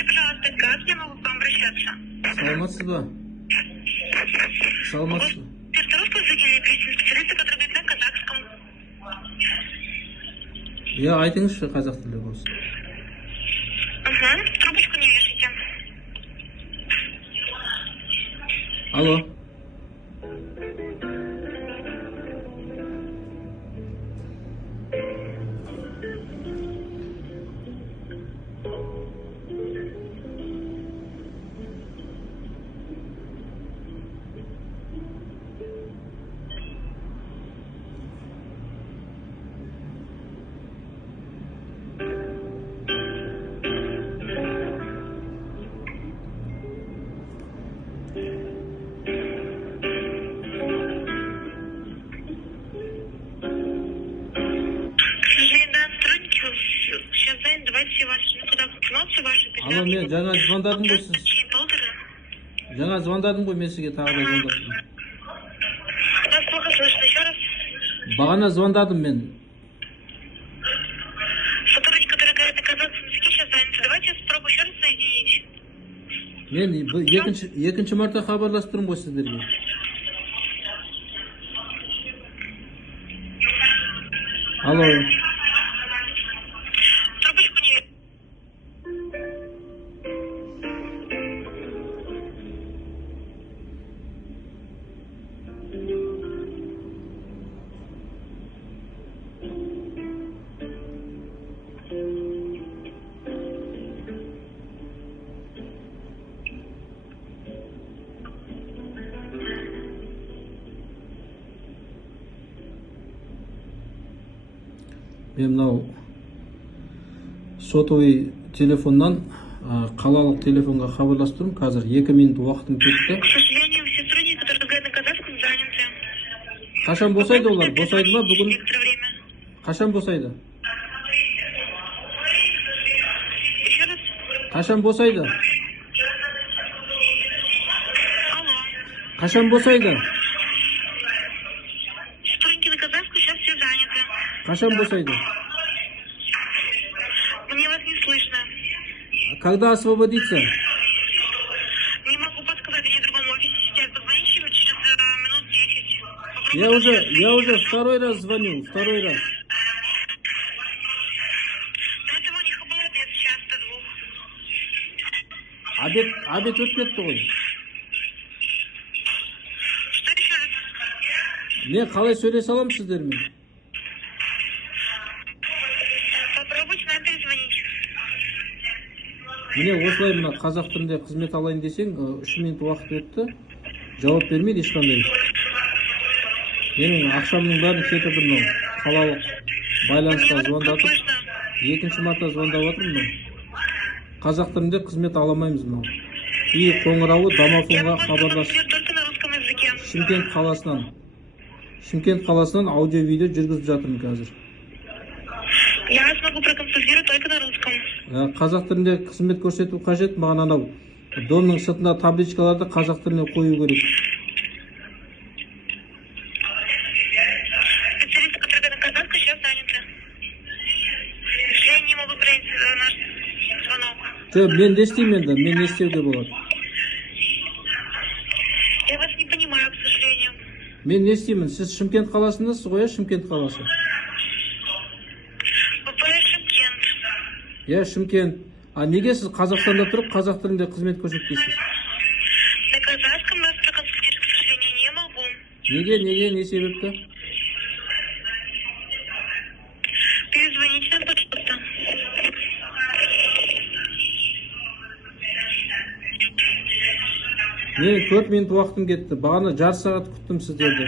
Скажите, пожалуйста, как я могу к вам обращаться? Саламатсыз ба? Саламатсыз ба? Перторов позвонили, причин специалиста, который говорит на казахском. Я айтыңызшы қазақ тілі болсын. Трубочку не вешайте. Алло. Алло, мен жаңа звондадым ғой сіз. Жаңа звондадым ғой мен сізге тағы да звондадым. Вас плохо слышно, еще раз. Бағана звондадым мен. Сотрудник, который говорит на казахском языке, сейчас заняты. Давайте я попробую еще раз соединить. Мен екінші марта хабарласып тұрмын ғой сіздерге. Алло. Трубочку не... Мен мынау сотовый телефоннан қалалық телефонға хабарласып тұрмын. Қазір 2 минут уақытым кетті. К сожалению, все сотрудники, которые говорят на казахском, заняты. Қашан босайды олар? Босайды ма бүгін? Некоторое время. Қашан босайды? Еще раз. Қашан босайды? Алло. Қашан босайды? Сотрудники на казахском сейчас все заняты. Қашан босайды? Мне вас не слышно. Когда освободится? Не могу подсказать, они в другом офисе сидят. Позвоните через минут 10. Я уже второй раз звоню, второй раз. Но этого у них был обед сейчас до 2. Обед өтіп кетті ғой. Что еще раз? Мен қалай сөйлесе аламын сіздермен? Попробуйте нам перезвонить. Міне осылай мына қазақ тілінде қызмет алайын десең, 3 минут уақыт өтті. Жауап бермейді ешқандай. Менің ақшамның бәрін кетіп мынау қалалық байланысқа звондатып, екінші марта звондап отырмын. Қазақ тілінде қызмет аламаймыз мынау. И қоңырауы домофонға хабарласып. Только на русском языке. Шымкент қаласынан аудио-видео жүргізіп жатырмын қазір. Я вас могу проконсультировать только на русском. Қазақ тілінде қызмет көрсету қажет. Маған анау домның сыртында табличкаларды қазақ тіліне қою керек. Специалисты, которые на казахском, сейчас заняты. Я не могу принять наш звонок. Мен не істеймін енді? Мен не істеуге болады? Я вас не понимаю, к сожалению. Мен не істеймін? Сіз Шымкент қаласындасыз ғой, Шымкент қаласы? ВП Шымкент. Я Шымкент. А неге сіз Қазақстанда тұрып, қазақ тілінде қызмет көрсетпейсіз? На казахском вас проконсультировать, к сожалению, не могу. Неге, не себепті? Перезвоните нам, пожалуйста. Мен 4 минут уақытым кетті. Бағана жарты сағат күттім сіздерді.